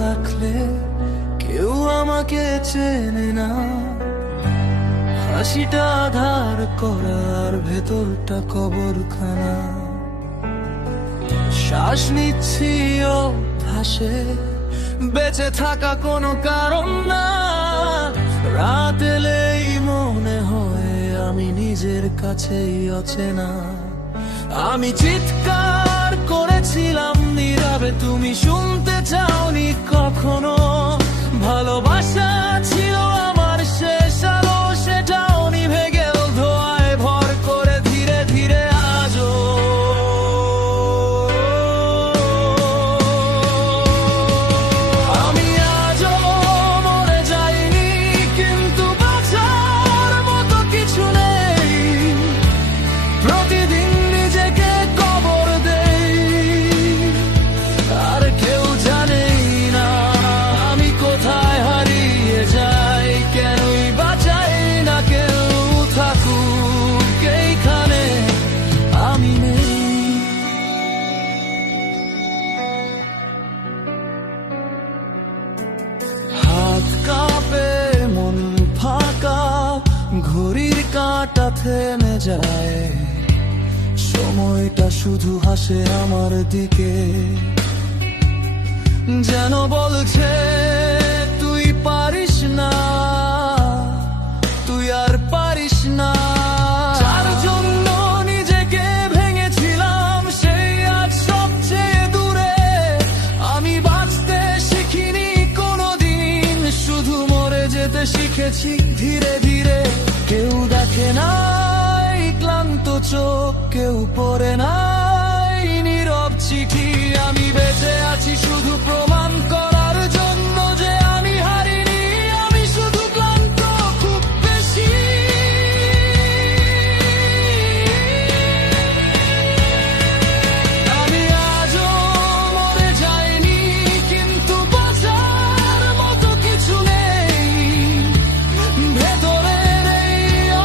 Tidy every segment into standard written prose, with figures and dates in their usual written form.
রাখলে কেউ আমাকে চেনে না, হাসিটা আধার করার ভেতরটা কবরখানা। শ্বাস নিচ্ছি অভ্যাসে, বেঁচে থাকা কোনো কারণ না। রাত এলেই মনে হয় আমি নিজের কাছেই অচেনা। আমি চিৎকার করেছিলাম নীরবে, তুমি শুনতে চাওনি কখনো। ভালোবাসা ছিল আমার শেষ আলো, সেটাও নিভে গেল ধোঁয়ায় ভর করে ধীরে ধীরে। আজও আমি আজও মরে যাইনি, কিন্তু বাঁচার মতো কিছু নেই। প্রতিদিন নিজেকে কবর দেই, আর কেউ জানেই না আমি কোথায় হারিয়ে যাই। কেনই বাঁচাই না কেউ থাকুক এইখানে, আমি নেই। হাত কাঁপে, মন ফাঁকা, ঘড়ির কাঁটা থেমে যায়। সময়টা শুধু হাসে আমার দিকে, যেন বলছে তুই পারিস না, তুই আর পারিস না। যার জন্য নিজেকে ভেঙেছিলাম, সেই আজ সবচেয়ে দূরে। আমি বাঁচতে শিখিনি কোনোদিন, শুধু মরে যেতে শিখেছি ধীরে ধীরে। কেউ দেখে নাই ক্লান্ত চোখ, কেউ পড়ে নাই নীরব চিঠি। আমি বেঁচে আছি শুধু প্রমাণ করার জন্য যে আমি হারিনি। আমি শুধু ক্লান্ত খুব বেশি। আমি আজও মরে যাইনি, কিন্তু বাঁচার মতো কিছু নেই। ভেতরের এই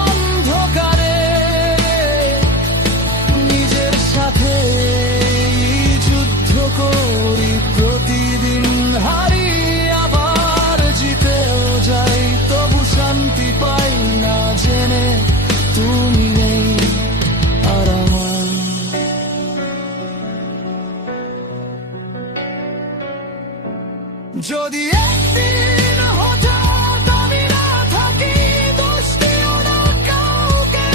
অন্ধকারে নিজের সাথে যুদ্ধ করি প্রতিদিন। হারি আবার জিতেও যাই, তবু শান্তি পাই না জেনে তুমি নেই আর আমার। যদি একদিন হঠাৎ আমি না থাকি, দোষ দিও না কাউকে।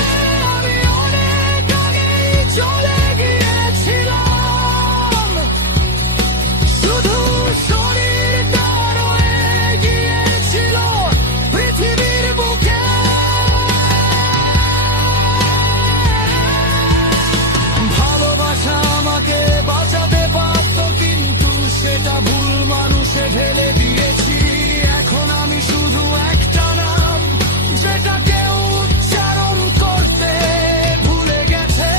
আমি অনেক আগেই চলে গিয়েছিলাম, শুধু শরীরটা রয়ে গিয়েছিল পৃথিবীর বুকে। ভালোবাসা আমাকে বাঁচাতে পারত, কিন্তু সেটা ভুল মানুষে ঢেলে দিয়েছি। এখন আমি শুধু একটা নাম, যেটা কেউ উচ্চারণ করতে ভুলে গেছে।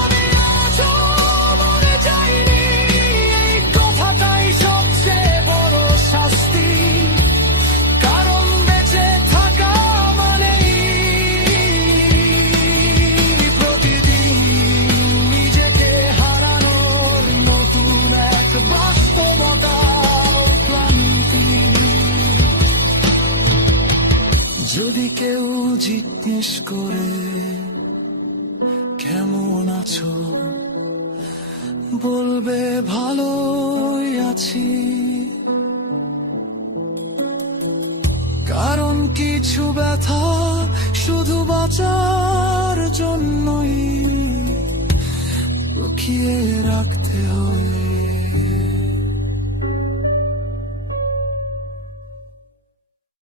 আমি আজও মরে যাইনি, এই কথাটাই সবচেয়ে বড় শাস্তি। কারণ বেঁচে থাকা মানেই প্রতিদিন নিজেকে হারানোর নতুন এক বাস্তবতা ক্লান্তি। যদি কেউ জিজ্ঞেস করে কেমন আছো, বলবে ভালোই আছি। কারণ কিছু ব্যথা শুধু বাঁচার জন্যই লুকিয়ে রাখতে